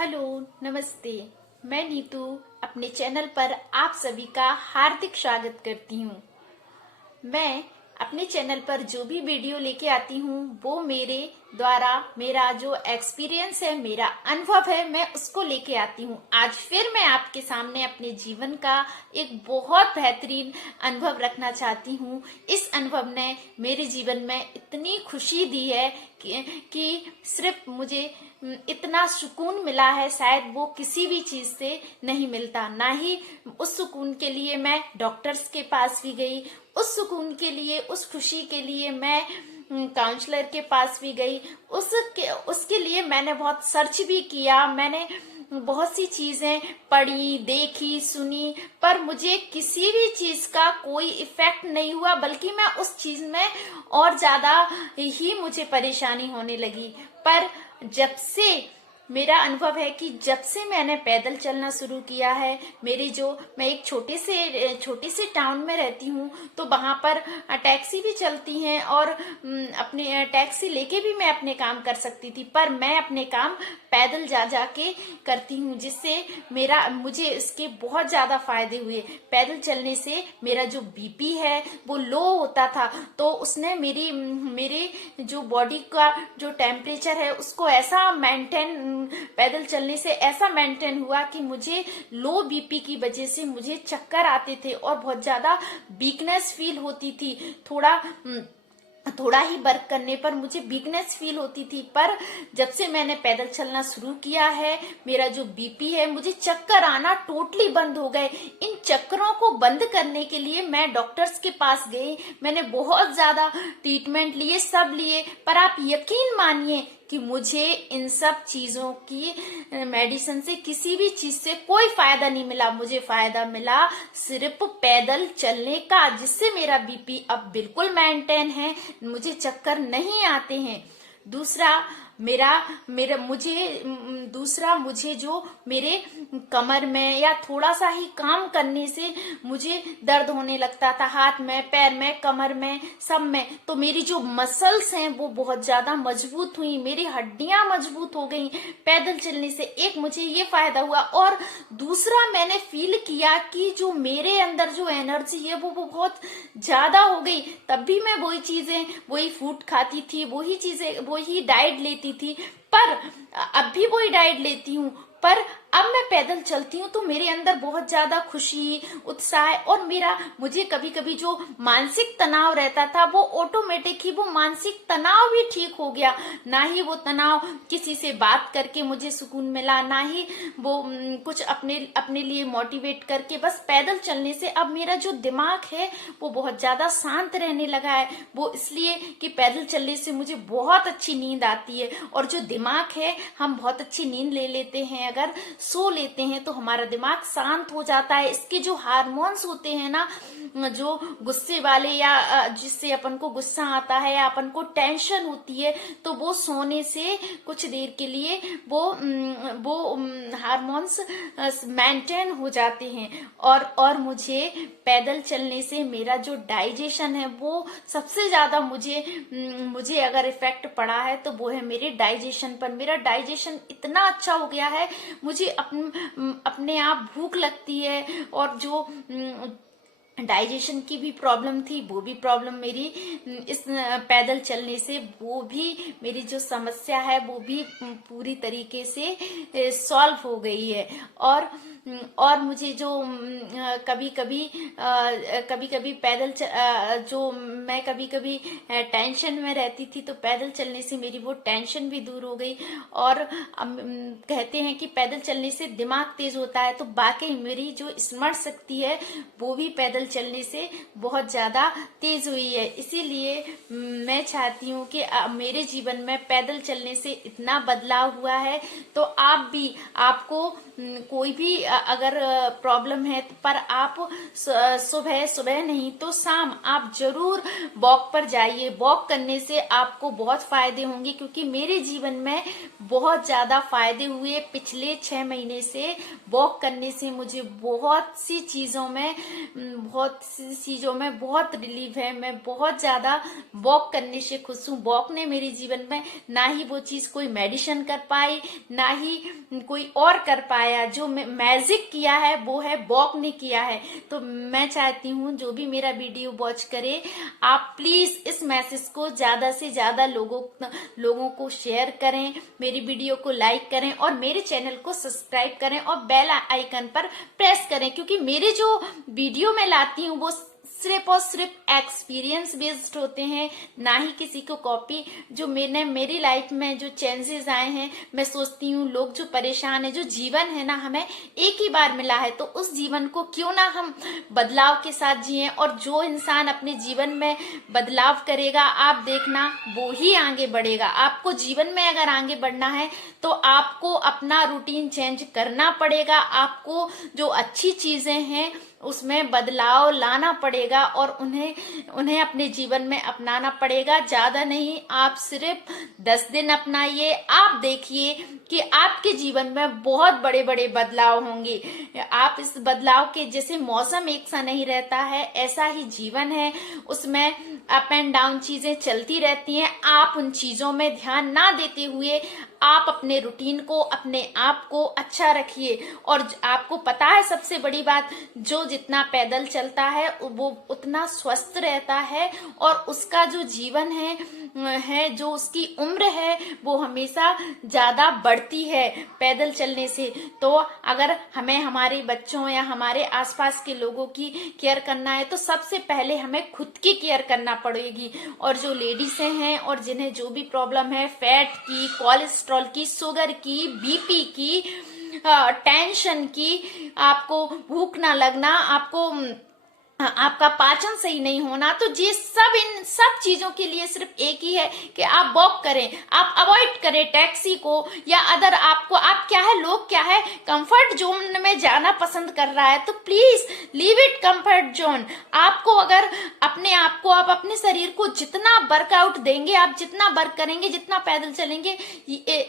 Hello, नमस्ते। मैं नीतू अपने चैनल पर आप सभी का हार्दिक स्वागत करती हूँ। मैं अपने चैनल पर जो भी वीडियो लेके आती हूँ वो मेरे द्वारा मेरा जो एक्सपीरियंस है, मेरा अनुभव है, मैं उसको लेके आती हूँ। आज फिर मैं आपके सामने अपने जीवन का एक बहुत बेहतरीन अनुभव रखना चाहती हूँ। इस अनुभव ने मेरे जीवन में इतनी खुशी दी है कि सिर्फ मुझे इतना सुकून मिला है, शायद वो किसी भी चीज से नहीं मिलता। ना ही उस सुकून के लिए मैं डॉक्टर्स के पास भी गई, उस सुकून के लिए, उस खुशी के लिए मैं काउंसलर के पास भी गई। उसके लिए मैंने बहुत सर्च भी किया, मैंने बहुत सी चीजें पढ़ी, देखी, सुनी, पर मुझे किसी भी चीज का कोई इफेक्ट नहीं हुआ, बल्कि मैं उस चीज में और ज्यादा ही मुझे परेशानी होने लगी। पर जब से मेरा अनुभव है कि जब से मैंने पैदल चलना शुरू किया है, मैं एक छोटे से टाउन में रहती हूँ, तो वहां पर टैक्सी भी चलती हैं और अपने टैक्सी लेके भी मैं अपने काम कर सकती थी, पर मैं अपने काम पैदल जा के करती हूँ, जिससे मुझे इसके बहुत ज्यादा फायदे हुए। पैदल चलने से मेरा जो बीपी है वो लो होता था, तो उसने मेरे जो बॉडी का जो टेम्परेचर है उसको ऐसा पैदल चलने से ऐसा मेंटेन हुआ कि मुझे लो बीपी की वजह से मुझे चक्कर आते थे और बहुत ज्यादा वीकनेस फील होती थी। थोड़ा ही वर्क करने पर मुझे वीकनेस फील होती थी, पर जब से मैंने पैदल चलना शुरू किया है, मेरा जो बीपी है, मुझे चक्कर आना टोटली बंद हो गए। इन चक्करों को बंद करने के लिए मैं डॉक्टर्स के पास गई, मैंने बहुत ज्यादा ट्रीटमेंट लिए, सब लिए, पर आप यकीन मानिए कि मुझे इन सब चीजों की मेडिसिन से, किसी भी चीज से कोई फायदा नहीं मिला। मुझे फायदा मिला सिर्फ पैदल चलने का, जिससे मेरा बीपी अब बिल्कुल मेंटेन है, मुझे चक्कर नहीं आते हैं। दूसरा मुझे जो मेरे कमर में या थोड़ा सा ही काम करने से मुझे दर्द होने लगता था, हाथ में, पैर में, कमर में, सब में, तो मेरी जो मसल्स हैं वो बहुत ज्यादा मजबूत हुई, मेरी हड्डियां मजबूत हो गई पैदल चलने से। एक मुझे ये फायदा हुआ, और दूसरा मैंने फील किया कि जो मेरे अंदर जो एनर्जी है वो बहुत ज्यादा हो गई। तब भी मैं वही फूड खाती थी, वही डाइट लेती थी, पर अब भी वही डाइट लेती हूँ, पर अब मैं पैदल चलती हूँ तो मेरे अंदर बहुत ज्यादा खुशी, उत्साह, और मुझे कभी कभी जो मानसिक तनाव रहता था वो ऑटोमेटिक ही वो मानसिक तनाव भी ठीक हो गया। ना ही वो तनाव किसी से बात करके मुझे सुकून मिला, ना ही वो कुछ अपने लिए मोटिवेट करके, बस पैदल चलने से अब मेरा जो दिमाग है वो बहुत ज्यादा शांत रहने लगा है। वो इसलिए कि पैदल चलने से मुझे बहुत अच्छी नींद आती है, और जो दिमाग है, हम बहुत अच्छी नींद ले लेते हैं, अगर सो लेते हैं तो हमारा दिमाग शांत हो जाता है। इसके जो हार्मोन्स होते हैं ना, जो गुस्से वाले, या जिससे अपन को गुस्सा आता है या अपन को टेंशन होती है, तो वो सोने से कुछ देर के लिए वो हार्मोन्स मेंटेन हो जाते हैं। और मुझे पैदल चलने से मेरा जो डाइजेशन है वो सबसे ज्यादा मुझे अगर इफेक्ट पड़ा है तो वो है मेरे डाइजेशन पर। मेरा डाइजेशन इतना अच्छा हो गया है, मुझे अपने आप भूख लगती है, और जो डाइजेशन की भी प्रॉब्लम थी, वो भी प्रॉब्लम मेरी इस पैदल चलने से, वो भी मेरी जो समस्या है वो भी पूरी तरीके से सॉल्व हो गई है। और मुझे जो कभी कभी टेंशन में रहती थी, तो पैदल चलने से मेरी वो टेंशन भी दूर हो गई। और कहते हैं कि पैदल चलने से दिमाग तेज होता है, तो वाकई मेरी जो स्मरण शक्ति है वो भी पैदल चलने से बहुत ज्यादा तेज हुई है। इसीलिए मैं चाहती हूँ कि मेरे जीवन में पैदल चलने से इतना बदलाव हुआ है, तो आपको कोई भी अगर प्रॉब्लम है, पर आप सुबह नहीं तो शाम आप जरूर वॉक पर जाइए। वॉक करने से आपको बहुत फायदे होंगे, क्योंकि मेरे जीवन में बहुत ज्यादा फायदे हुए। पिछले 6 महीने से वॉक करने से मुझे बहुत सी चीजों में बहुत बहुत सी चीजों में बहुत रिलीफ है। मैं बहुत ज्यादा वॉक करने से खुश हूँ। वॉक ने मेरे जीवन में ना ही वो चीज कोई मेडिसिन कर पाई, ना ही कोई और कर पाया। जो मैजिक किया है वो है वॉक ने किया है। तो मैं चाहती हूँ जो भी मेरा वीडियो वॉच करे, आप प्लीज इस मैसेज को ज्यादा से ज्यादा लोगों को शेयर करें, मेरी वीडियो को लाइक करें और मेरे चैनल को सब्सक्राइब करें और बेल आइकन पर प्रेस करें, क्योंकि मेरे जो वीडियो मैं लाती हूँ वो सिर्फ और सिर्फ एक्सपीरियंस बेस्ड होते हैं, ना ही किसी को कॉपी। जो मेरी लाइफ में जो चेंजेस आए हैं, मैं सोचती हूँ लोग जो परेशान है, जो जीवन है ना हमें एक ही बार मिला है, तो उस जीवन को क्यों ना हम बदलाव के साथ जिए। और जो इंसान अपने जीवन में बदलाव करेगा, आप देखना वो ही आगे बढ़ेगा। आपको जीवन में अगर आगे बढ़ना है तो आपको अपना रूटीन चेंज करना पड़ेगा। आपको जो अच्छी चीजें हैं उसमें बदलाव लाना पड़ेगा और उन्हें अपने जीवन में अपनाना पड़ेगा। ज्यादा नहीं, आप सिर्फ 10 दिन अपनाइए, आप देखिए कि आपके जीवन में बहुत बड़े बड़े बदलाव होंगे। आप इस बदलाव के, जैसे मौसम एक सा नहीं रहता है, ऐसा ही जीवन है, उसमें अप एंड डाउन चीजें चलती रहती हैं। आप उन चीजों में ध्यान ना देते हुए आप अपने रूटीन को, अपने आप को अच्छा रखिए। और आपको पता है सबसे बड़ी बात, जो जितना पैदल चलता है वो उतना स्वस्थ रहता है और उसका जो जीवन है जो उसकी उम्र है वो हमेशा ज्यादा बढ़ती है पैदल चलने से। तो अगर हमें हमारे बच्चों या हमारे आसपास के लोगों की केयर करना है तो सबसे पहले हमें खुद की केयर करना पड़ेगी। और जो लेडीज हैं और जिन्हें जो भी प्रॉब्लम है, फैट की, कोलेस्ट्रॉल की, शुगर की, बीपी की, टेंशन की, आपको भूख ना लगना, आपका पाचन सही नहीं होना, तो ये सब, इन सब चीजों के लिए सिर्फ एक ही है कि आप वॉक करें, आप अवॉइड करें टैक्सी को या अदर। आप क्या है, लोग क्या है, कंफर्ट जोन में जाना पसंद कर रहा है, तो please leave it comfort zone. आपको अगर अपने आप को, आप अपने शरीर को जितना वर्कआउट देंगे, आप जितना वर्क करेंगे, जितना पैदल चलेंगे,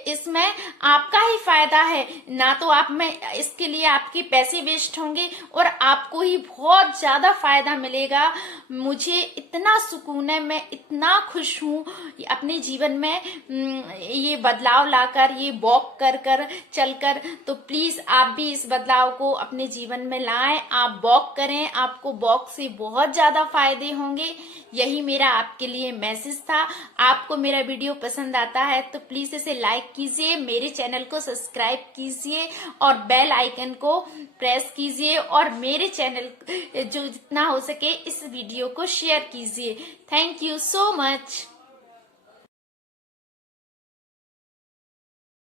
इसमें आपका ही फायदा है। ना तो आप में इसके लिए आपके पैसे वेस्ट होंगे और आपको ही बहुत ज्यादा फायदा मिलेगा। मुझे इतना सुकून है, मैं इतना खुश हूँ अपने जीवन में ये बदलाव लाकर, ये वॉक कर चलकर। तो प्लीज आप भी इस बदलाव को अपने जीवन में लाएं, आप वॉक करें, आपको वॉक से बहुत ज्यादा फायदे होंगे। यही मेरा आपके लिए मैसेज था। आपको मेरा वीडियो पसंद आता है तो प्लीज इसे लाइक कीजिए, मेरे चैनल को सब्सक्राइब कीजिए और बेल आइकन को प्रेस कीजिए और मेरे चैनल जो जितना हो सके इस वीडियो को शेयर कीजिए। Thank you so much.